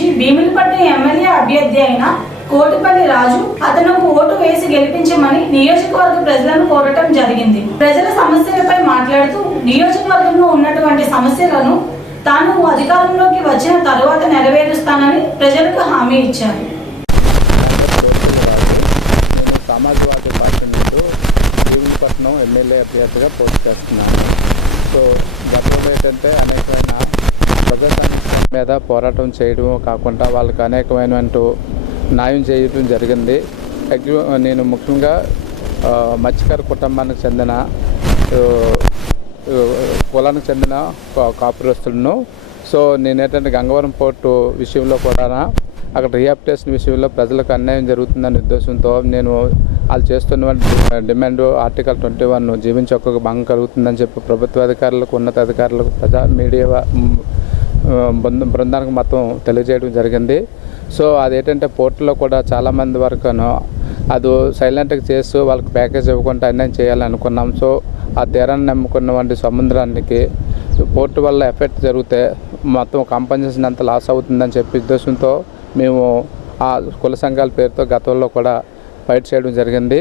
నుంచి భీములపట్నం ఎమ్మెల్యే అభ్యర్థి అయిన కోటిపల్లి రాజు అతనుకు ఓటు వేసి గెలిపించమని నియోజకవర్గ ప్రజలను కోరటం జరిగింది. ప్రజల సమస్యలపై మాట్లాడుతూ నియోజకవర్గంలో ఉన్నటువంటి సమస్యలను తాను అధికారంలోకి వచ్చిన తరువాత నెరవేరుస్తానని ప్రజలకు హామీ ఇచ్చారు. సమాజ్వాదీ పార్టీ నుండి భీమునిపట్నం ఎమ్మెల్యే అభ్యర్థిగా పోటీ చేస్తున్నాను. సో గతంలో ఏంటంటే అనేకమైన మీద పోరాటం చేయడం కాకుండా వాళ్ళకి అనేకమైన న్యాయం చేయడం జరిగింది. నేను ముఖ్యంగా మత్స్యకార కుటుంబానికి చెందిన కులానికి చెందిన కా- కాపురస్తులను. సో నేనేంటంటే గంగవరం పోర్టు విషయంలో కూడా అక్కడ రీహాబిటేషన్ విషయంలో ప్రజలకు అన్యాయం జరుగుతుందనే ఉద్దేశంతో నేను వాళ్ళు చేస్తున్న డిమాండ్ ఆర్టికల్ ట్వంటీ వన్ జీవించి ఒక్కొక్క భంగం కలుగుతుందని చెప్పి ప్రభుత్వ అధికారులకు ఉన్నత అధికారులకు ప్రజా మీడియా బృందానికి మొత్తం తెలియజేయడం జరిగింది. సో అదేంటంటే పోర్టులో కూడా చాలామంది వరకును అది సైలెంట్గా చేస్తూ వాళ్ళకి ప్యాకేజ్ ఇవ్వకుండా అన్యాయం చేయాలనుకున్నాం. సో ఆ తీరాన్ని నమ్ముకున్నటువంటి సముద్రానికి పోర్టు వల్ల ఎఫెక్ట్ జరిగితే మొత్తం కంపెన్సేషన్ అంత లాస్ అవుతుందని చెప్పి ఉద్దేశంతో మేము ఆ కుల సంఘాల పేరుతో గతంలో కూడా ఫైట్ చేయడం జరిగింది.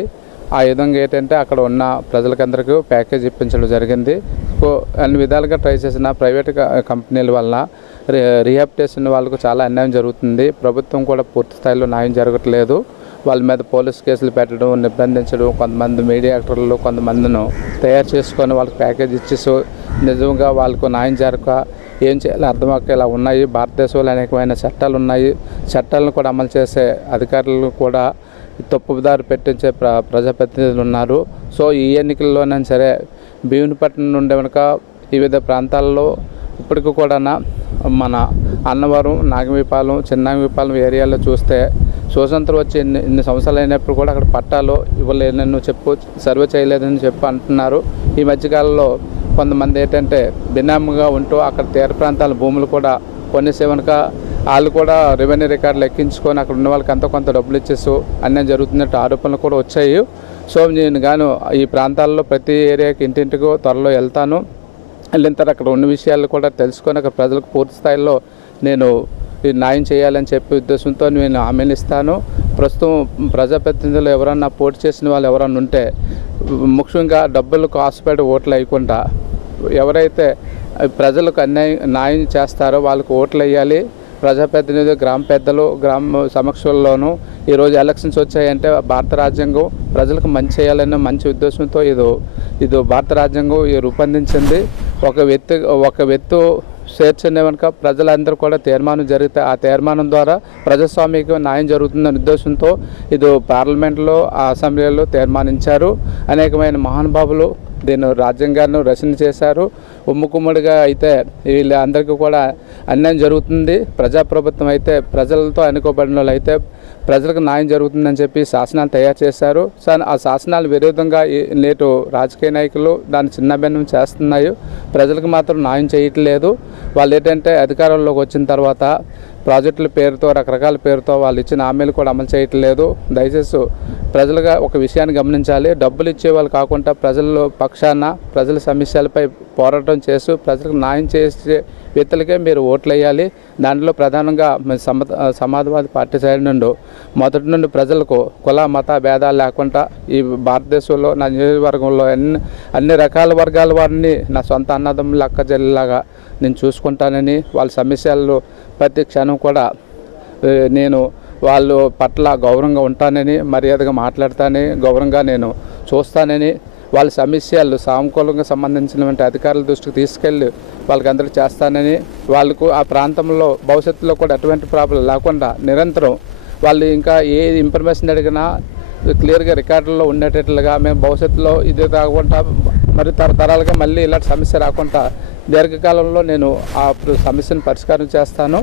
ఆ విధంగా ఏంటంటే అక్కడ ఉన్న ప్రజలకందరికీ ప్యాకేజ్ ఇప్పించడం జరిగింది. సో అన్ని విధాలుగా ట్రై చేసిన ప్రైవేట్ కంపెనీల వల్ల రి రీహాబిటేషన్ వాళ్ళకు చాలా అన్యాయం జరుగుతుంది. ప్రభుత్వం కూడా పూర్తి స్థాయిలో న్యాయం జరగట్లేదు. వాళ్ళ మీద పోలీస్ కేసులు పెట్టడం నిర్బంధించడం కొంతమంది మీడియా యాక్టర్లు కొంతమందిను తయారు చేసుకొని వాళ్ళకి ప్యాకేజ్ ఇచ్చేసి నిజంగా వాళ్ళకు న్యాయం జరగక ఏం చేయాలో అర్థమక్క ఇలా ఉన్నాయి. భారతదేశంలో అనేకమైన చట్టాలు ఉన్నాయి. చట్టాలను కూడా అమలు చేసే అధికారులు కూడా తప్పుదారి పెట్టించే ప్ర ప్రజాప్రతినిధులు ఉన్నారు. సో ఈ ఎన్నికల్లోనైనా సరే భీమునిపట్నం నుండి కనుక వివిధ ప్రాంతాల్లో ఇప్పటికి కూడా మన అన్నవరం నాగవీపాలెం చిన్నాగవీపాలెం ఏరియాలో చూస్తే స్వతంత్రం వచ్చి ఎన్ని ఎన్ని సంవత్సరాలు అయినప్పుడు కూడా అక్కడ పట్టాలు ఇవ్వలేనని చెప్పు సర్వే చేయలేదని చెప్పి అంటున్నారు. ఈ మధ్యకాలంలో కొంతమంది ఏంటంటే బినామీగా ఉంటూ అక్కడ తీర ప్రాంతాల భూములు కూడా కొనేసే వాళ్ళు కూడా రెవెన్యూ రికార్డులు ఎక్కించుకొని అక్కడ ఉన్న వాళ్ళకి ఎంతో కొంత డబ్బులు ఇచ్చేసు అన్యాయం జరుగుతున్నట్టు ఆరోపణలు కూడా వచ్చాయి. సో నేను గాను ఈ ప్రాంతాల్లో ప్రతి ఏరియాకి ఇంటింటికో త్వరలో వెళ్తాను. వెళ్ళిన తర్వాత అక్కడ ఉన్న విషయాలు కూడా తెలుసుకొని అక్కడ ప్రజలకు పూర్తి స్థాయిలో నేను ఈ న్యాయం చేయాలని చెప్పే ఉద్దేశంతో నేను హామీలు ఇస్తాను. ప్రస్తుతం ప్రజాప్రతినిధులు ఎవరన్నా పోటీ చేసిన వాళ్ళు ఎవరన్నా ఉంటే ముఖ్యంగా డబ్బులు ఆశపడి ఓట్లు వేయకుండా ఎవరైతే ప్రజలకు అన్యాయం న్యాయం చేస్తారో వాళ్ళకు ఓట్లు వేయాలి. ప్రజాప్రతినిధులు గ్రామ పెద్దలు గ్రామ సమక్షంలోనూ ఈరోజు ఎలక్షన్స్ వచ్చాయంటే భారత రాజ్యాంగం ప్రజలకు మంచి చేయాలనే మంచి ఉద్దేశంతో ఇది ఇది భారత రాజ్యాంగం ఇది రూపొందించింది. ఒక వ్యక్తి ఒక వ్యక్తి స్వేచ్ఛనే కనుక ప్రజలందరూ కూడా తీర్మానం జరిగితే ఆ తీర్మానం ద్వారా ప్రజాస్వామ్యకు న్యాయం జరుగుతుందనే ఉద్దేశంతో ఇది పార్లమెంట్లో అసెంబ్లీలో తీర్మానించారు. అనేకమైన మహానుభావులు దీన్ని రాజ్యాంగాన్ని రచన చేశారు. ఉమ్ముకుమ్మడిగా అయితే వీళ్ళందరికీ కూడా అన్యాయం జరుగుతుంది. ప్రజాప్రభుత్వం అయితే ప్రజలతో అనుకోబడిన వాళ్ళు అయితే ప్రజలకు న్యాయం జరుగుతుందని చెప్పి శాసనాలు తయారు చేశారు. సా- ఆ శాసనాల విరుద్ధంగా నేటు రాజకీయ నాయకులు దాన్ని చిన్నభిన్నం చేస్తున్నాయి. ప్రజలకు మాత్రం న్యాయం చేయట్లేదు. వాళ్ళు ఏంటంటే అధికారంలోకి వచ్చిన తర్వాత ప్రాజెక్టుల పేరుతో రకరకాల పేరుతో వాళ్ళు ఇచ్చిన హామీలు కూడా అమలు చేయట్లేదు. దయచేసి ప్రజలుగా ఒక విషయాన్ని గమనించాలి. డబ్బులు ఇచ్చే వాళ్ళు కాకుండా ప్రజల పక్షాన ప్రజల సమస్యలపై పోరాటం చేస్తూ ప్రజలకు న్యాయం చేసే వ్యక్తులకే మీరు ఓట్లు వేయాలి. దాంట్లో ప్రధానంగా మన సమ సమాజవాది పార్టీ సైడ్ నుండి మొదటి నుండి ప్రజలకు కుల మత భేదాలు లేకుండా ఈ భారతదేశంలో నా నియోజకవర్గంలో అన్ని అన్ని రకాల వర్గాల వారిని నా సొంత అన్నదమ్ముల అక్క చెల్లిలాగా నేను చూసుకుంటానని వాళ్ళ సమస్యలు ప్రతి క్షణం కూడా నేను వాళ్ళు పట్ల గౌరవంగా ఉంటానని మర్యాదగా మాట్లాడతానని గౌరవంగా నేను చూస్తానని వాళ్ళ సమస్యలు సానుకూలంగా సంబంధించినటువంటి అధికారుల దృష్టికి తీసుకెళ్ళి వాళ్ళకి అందరికీ చేస్తానని వాళ్ళకు ఆ ప్రాంతంలో భవిష్యత్తులో కూడా ఎటువంటి ప్రాబ్లం లేకుండా నిరంతరం వాళ్ళు ఇంకా ఏ ఇన్ఫర్మేషన్ అడిగినా క్లియర్గా రికార్డుల్లో ఉండేటట్లుగా మేము భవిష్యత్తులో ఇది కాకుండా మరి తరతరాలుగా మళ్ళీ ఇలాంటి సమస్య రాకుండా దీర్ఘకాలంలో నేను ఆ సమస్యను పరిష్కారం చేస్తాను.